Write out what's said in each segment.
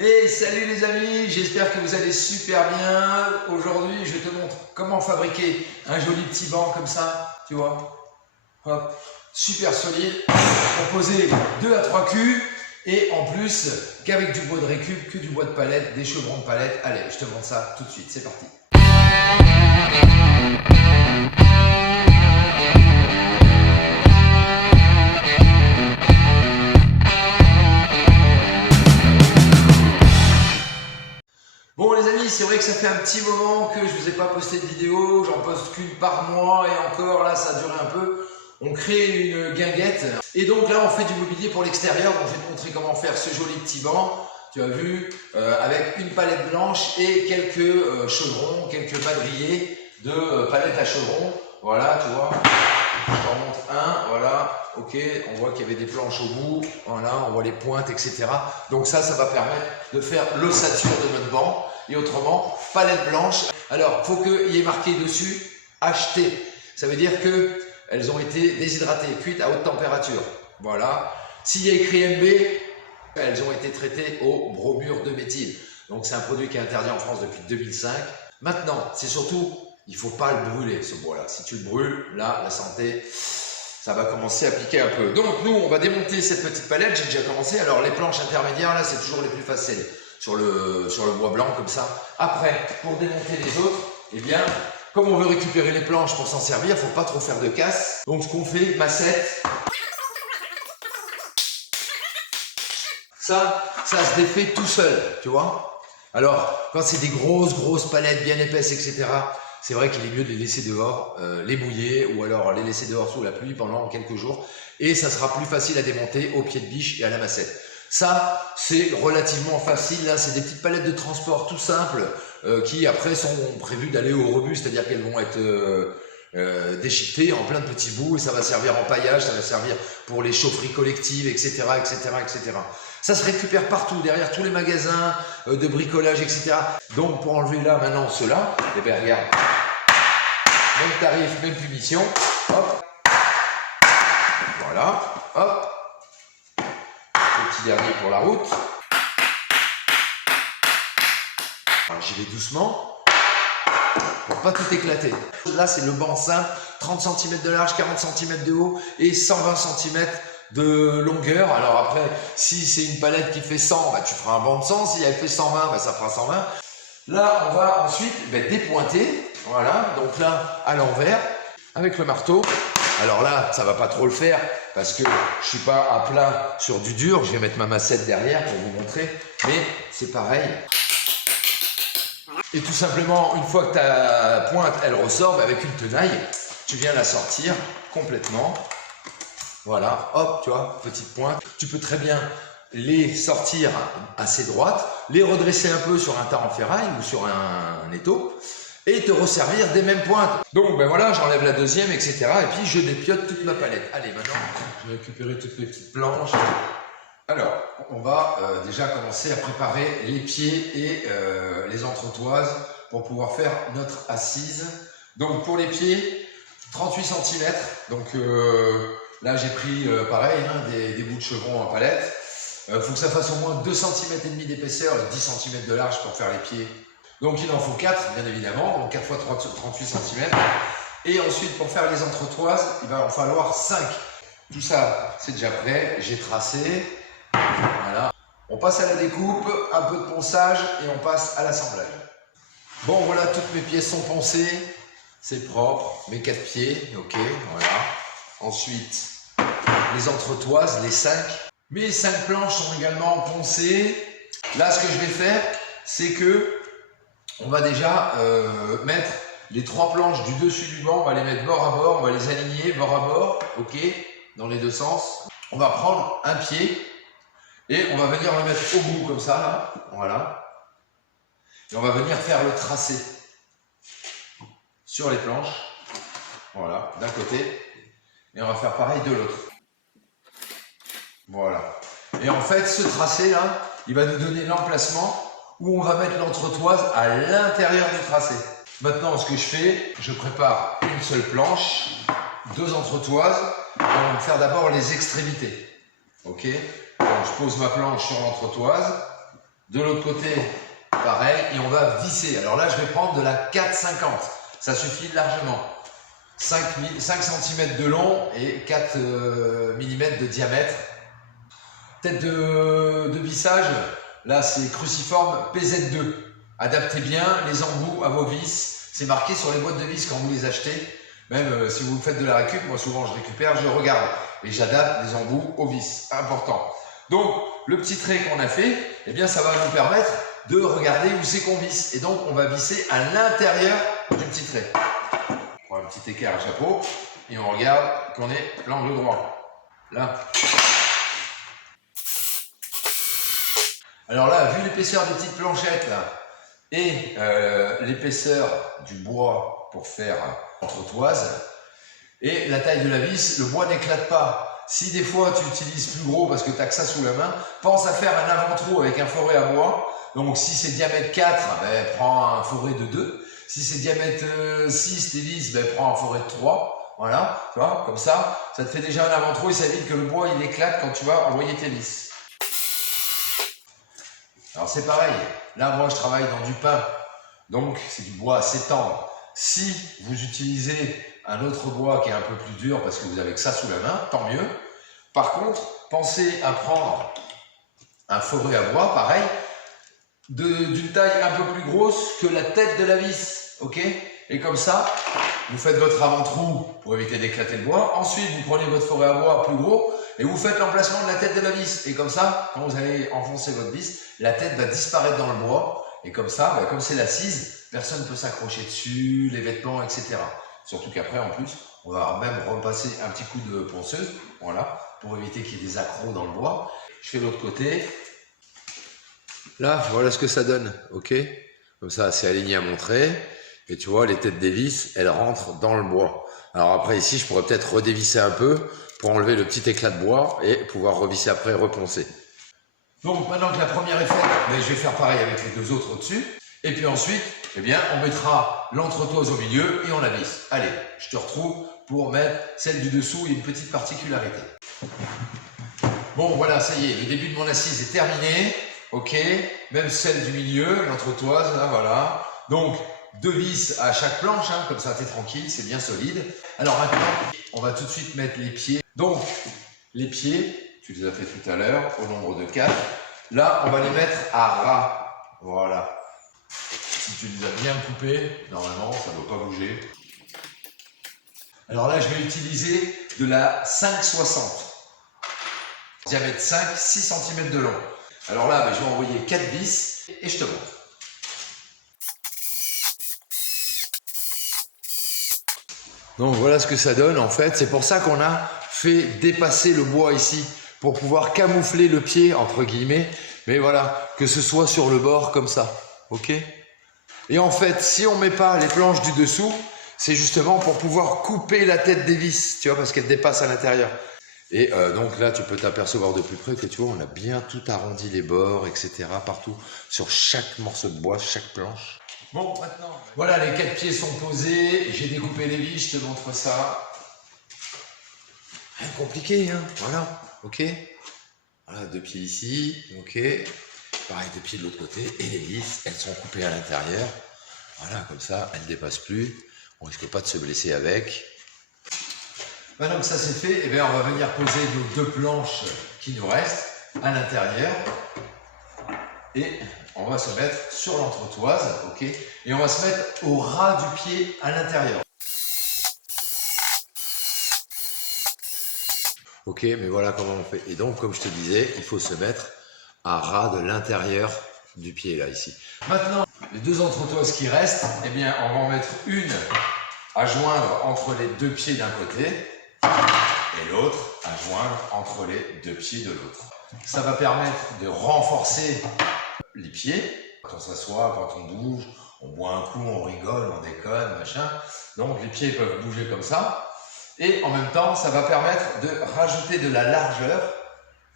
Hey, salut les amis, j'espère que vous allez super bien. Aujourd'hui, je te montre comment fabriquer un joli petit banc comme ça, tu vois. Hop, super solide, composé 2 à 3 culs et en plus qu'avec du bois de récup, que du bois de palette, des chevrons de palette. Allez, je te montre ça tout de suite, c'est parti. Bon les amis, c'est vrai que ça fait un petit moment que je vous ai pas posté de vidéo, j'en poste qu'une par mois et encore là ça a duré un peu. On crée une guinguette et donc là on fait du mobilier pour l'extérieur, donc je vais te montrer comment faire ce joli petit banc, tu as vu, avec une palette blanche et quelques chevrons, quelques madriers de palettes à chevrons, voilà tu vois. Je t'en montre un, voilà, ok, on voit qu'il y avait des planches au bout, voilà, on voit les pointes, etc. Donc ça va permettre de faire l'ossature de notre banc. Et autrement, palette blanche. Alors, il faut qu'il y ait marqué dessus « acheter ». Ça veut dire qu'elles ont été déshydratées, cuites à haute température. Voilà. S'il y a écrit MB, elles ont été traitées au bromure de méthyle. Donc c'est un produit qui est interdit en France depuis 2005. Maintenant, c'est surtout, il ne faut pas le brûler ce bois-là. Si tu le brûles, là, la santé, ça va commencer à piquer un peu. Donc nous, on va démonter cette petite palette. J'ai déjà commencé. Alors les planches intermédiaires, là, c'est toujours les plus faciles. Sur le bois blanc comme ça. Après, pour démonter les autres, eh bien, comme on veut récupérer les planches pour s'en servir, il ne faut pas trop faire de casse. Donc ce qu'on fait, massette. Ça se défait tout seul, tu vois. Alors, quand c'est des grosses palettes bien épaisses, etc., c'est vrai qu'il est mieux de les laisser dehors, les mouiller, ou alors les laisser dehors sous la pluie pendant quelques jours. Et ça sera plus facile à démonter au pied de biche et à la massette. Ça, c'est relativement facile. Là, c'est des petites palettes de transport tout simples qui, après, sont prévues d'aller au rebut, c'est-à-dire qu'elles vont être déchiquetées en plein de petits bouts et ça va servir en paillage, ça va servir pour les chaufferies collectives, etc., etc., etc. Ça se récupère partout, derrière tous les magasins de bricolage, etc. Donc, pour enlever là, maintenant, ceux-là, eh bien, regarde, même tarif, même punition, hop, voilà, hop. Petit dernier pour la route. Alors j'y vais doucement pour pas tout éclater. Là c'est le banc simple, 30 cm de large, 40 cm de haut et 120 cm de longueur. Alors après, si c'est une palette qui fait 100, bah, tu feras un banc de 100. Si elle fait 120, bah, ça fera 120. Là on va ensuite dépointer. Voilà, donc là à l'envers avec le marteau. Alors là, ça va pas trop le faire parce que je suis pas à plat sur du dur. Je vais mettre ma massette derrière pour vous montrer, mais c'est pareil. Et tout simplement, une fois que ta pointe, elle ressort, avec une tenaille, tu viens la sortir complètement. Voilà, hop, tu vois, petite pointe. Tu peux très bien les sortir assez droites, les redresser un peu sur un tas en ferraille ou sur un étau. Et te resservir des mêmes pointes. Donc ben voilà, j'enlève la deuxième, etc. Et puis je dépiote toute ma palette. Allez, maintenant, je vais récupérer toutes mes petites planches. Alors, on va déjà commencer à préparer les pieds et les entretoises pour pouvoir faire notre assise. Donc pour les pieds, 38 cm. Donc là j'ai pris pareil, hein, des bouts de chevron en palette. Faut que ça fasse au moins 2,5 cm d'épaisseur et 10 cm de large pour faire les pieds. Donc il en faut 4 bien évidemment, donc 4 x 38 cm. Et ensuite pour faire les entretoises, il va en falloir 5. Tout ça c'est déjà prêt, j'ai tracé. Voilà. On passe à la découpe, un peu de ponçage et on passe à l'assemblage. Bon voilà, toutes mes pièces sont poncées, c'est propre, mes 4 pieds, ok, voilà. Ensuite les entretoises, les 5. Mes 5 planches sont également poncées. Là ce que je vais faire, c'est que on va déjà mettre les 3 planches du dessus du banc, on va les mettre bord à bord, on va les aligner bord à bord, ok, dans les deux sens. On va prendre un pied et on va venir le mettre au bout comme ça, là, voilà. Et on va venir faire le tracé sur les planches, voilà, d'un côté, et on va faire pareil de l'autre. Voilà. Et en fait, ce tracé-là, il va nous donner l'emplacement où on va mettre l'entretoise à l'intérieur du tracé. Maintenant, ce que je fais, je prépare une seule planche, 2 entretoises, et on va faire d'abord les extrémités. Ok? Donc, je pose ma planche sur l'entretoise, De l'autre côté, pareil, et on va visser. Alors là, je vais prendre de la 4,50. Ça suffit largement. 5 cm de long et 4 mm de diamètre. Tête de vissage, là c'est cruciforme PZ2. Adaptez bien les embouts à vos vis. C'est marqué sur les boîtes de vis quand vous les achetez. Même si vous faites de la récup, moi souvent je récupère, je regarde et j'adapte les embouts aux vis. Important. Donc le petit trait qu'on a fait, eh bien ça va nous permettre de regarder où c'est qu'on visse. Et donc on va visser à l'intérieur du petit trait. On prend un petit équerre à chapeau et on regarde qu'on est l'angle droit. Là. Alors là, vu l'épaisseur des petites planchettes là, et l'épaisseur du bois pour faire l'entretoise, et la taille de la vis, le bois n'éclate pas. Si des fois tu utilises plus gros parce que tu n'as que ça sous la main, pense à faire un avant-trou avec un foret à bois. Donc si c'est diamètre 4, ben, prends un foret de 2. Si c'est diamètre 6, tes vis, ben, prends un foret de 3. Voilà, tu vois, comme ça te fait déjà un avant-trou et ça évite que le bois il éclate quand tu vas envoyer tes vis. Alors c'est pareil, là moi je travaille dans du pin, donc c'est du bois assez tendre. Si vous utilisez un autre bois qui est un peu plus dur parce que vous avez que ça sous la main, tant mieux. Par contre, pensez à prendre un foret à bois, pareil, d'une taille un peu plus grosse que la tête de la vis, ok? Et comme ça, vous faites votre avant-trou pour éviter d'éclater le bois. Ensuite, vous prenez votre foret à bois plus gros et vous faites l'emplacement de la tête de la vis. Et comme ça, quand vous allez enfoncer votre vis, la tête va disparaître dans le bois. Et comme ça, comme c'est l'assise, personne ne peut s'accrocher dessus, les vêtements, etc. Surtout qu'après, en plus, on va même repasser un petit coup de ponceuse, voilà, pour éviter qu'il y ait des accros dans le bois. Je fais l'autre côté. Là, voilà ce que ça donne, ok? Comme ça, c'est aligné à mon trait. Et tu vois, les têtes des vis, elles rentrent dans le bois. Alors après, ici, je pourrais peut-être redévisser un peu pour enlever le petit éclat de bois et pouvoir revisser après et reponcer. Donc, maintenant que la première est faite, je vais faire pareil avec les deux autres au-dessus. Et puis ensuite, eh bien, on mettra l'entretoise au milieu et on la visse. Allez, je te retrouve pour mettre celle du dessous et une petite particularité. Bon, voilà, ça y est, le début de mon assise est terminé. Ok, même celle du milieu, l'entretoise, là, voilà. Donc, 2 vis à chaque planche, hein, comme ça t'es tranquille, c'est bien solide. Alors maintenant, on va tout de suite mettre les pieds. Donc, les pieds, tu les as fait tout à l'heure, au nombre de 4. Là, on va les mettre à ras. Voilà. Si tu les as bien coupés, normalement, ça ne doit pas bouger. Alors là, je vais utiliser de la 5,60. Diamètre 5, 6 cm de long. Alors là, je vais envoyer 4 vis et je te montre. Donc voilà ce que ça donne en fait. C'est pour ça qu'on a fait dépasser le bois ici, pour pouvoir camoufler le pied entre guillemets. Mais voilà, que ce soit sur le bord comme ça. Ok? Et en fait, si on ne met pas les planches du dessous, c'est justement pour pouvoir couper la tête des vis, tu vois, parce qu'elle dépasse à l'intérieur. Et donc là, tu peux t'apercevoir de plus près que tu vois, on a bien tout arrondi les bords, etc. partout, sur chaque morceau de bois, chaque planche. Bon, maintenant, voilà, les 4 pieds sont posés, j'ai découpé les vis, je te montre ça. Rien de compliqué, hein, voilà, ok. Voilà, 2 pieds ici, ok. Pareil, 2 pieds de l'autre côté, et les vis, elles sont coupées à l'intérieur. Voilà, comme ça, elles ne dépassent plus, on risque pas de se blesser avec. Maintenant que ça c'est fait, eh bien, on va venir poser nos 2 planches qui nous restent à l'intérieur. Et on va se mettre sur l'entretoise, ok, et on va se mettre au ras du pied à l'intérieur. Ok, mais voilà comment on fait. Et donc, comme je te disais, il faut se mettre à ras de l'intérieur du pied, là, ici. Maintenant, les 2 entretoises qui restent, eh bien, on va en mettre une à joindre entre les 2 pieds d'un côté et l'autre à joindre entre les 2 pieds de l'autre. Ça va permettre de renforcer les pieds. Quand on s'assoit, quand on bouge, on boit un coup, on rigole, on déconne, machin. Donc les pieds peuvent bouger comme ça. Et en même temps, ça va permettre de rajouter de la largeur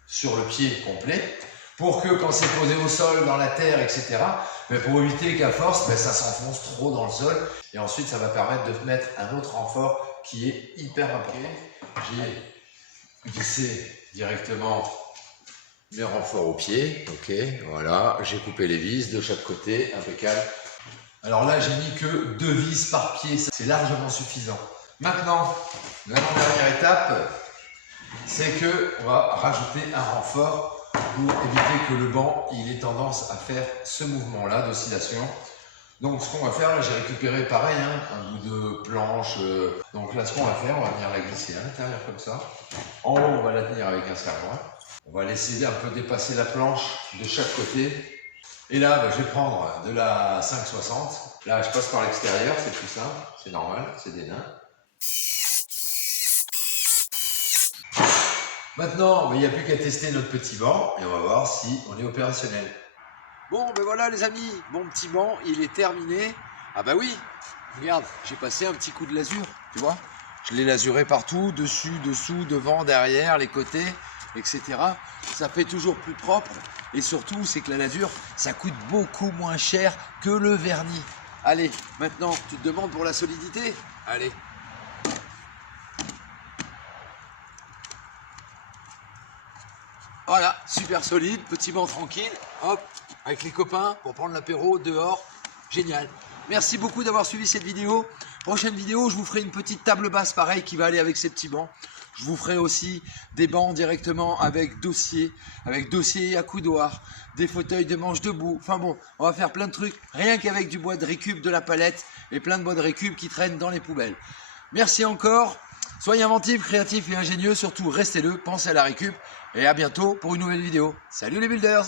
sur le pied complet pour que quand c'est posé au sol, dans la terre, etc., mais pour éviter qu'à force, ça s'enfonce trop dans le sol. Et ensuite, ça va permettre de mettre un autre renfort qui est hyper important. J'ai vissé directement Mes renforts au pied, ok, voilà, j'ai coupé les vis de chaque côté, impeccable. Alors là, j'ai mis que 2 vis par pied, c'est largement suffisant. Maintenant, l'avant-dernière étape, c'est que on va rajouter un renfort pour éviter que le banc il ait tendance à faire ce mouvement-là d'oscillation. Donc ce qu'on va faire, là j'ai récupéré pareil, hein, un bout de planche. Donc là ce qu'on va faire, on va venir la glisser à l'intérieur comme ça. En haut, on va la tenir avec un serre-joint. On va laisser un peu dépasser la planche de chaque côté. Et là, je vais prendre de la 560. Là, je passe par l'extérieur, c'est plus simple, c'est normal, c'est des nains. Maintenant, il n'y a plus qu'à tester notre petit banc et on va voir si on est opérationnel. Bon, ben voilà les amis, mon petit banc, il est terminé. Ah bah oui, regarde, j'ai passé un petit coup de lasure, tu vois. Je l'ai lasuré partout, dessus, dessous, devant, derrière, les côtés, etc. Ça fait toujours plus propre. Et surtout, c'est que la lasure, ça coûte beaucoup moins cher que le vernis. Allez, maintenant, tu te demandes pour la solidité? Allez. Voilà, super solide, petit banc tranquille, hop, avec les copains pour prendre l'apéro dehors, génial. Merci beaucoup d'avoir suivi cette vidéo. Prochaine vidéo, je vous ferai une petite table basse pareil qui va aller avec ces petits bancs. Je vous ferai aussi des bancs directement avec dossier à coudoir, des fauteuils de manche debout. Enfin bon, on va faire plein de trucs, rien qu'avec du bois de récup, de la palette et plein de bois de récup qui traînent dans les poubelles. Merci encore, soyez inventifs, créatifs et ingénieux, surtout restez-le, pensez à la récup et à bientôt pour une nouvelle vidéo. Salut les builders!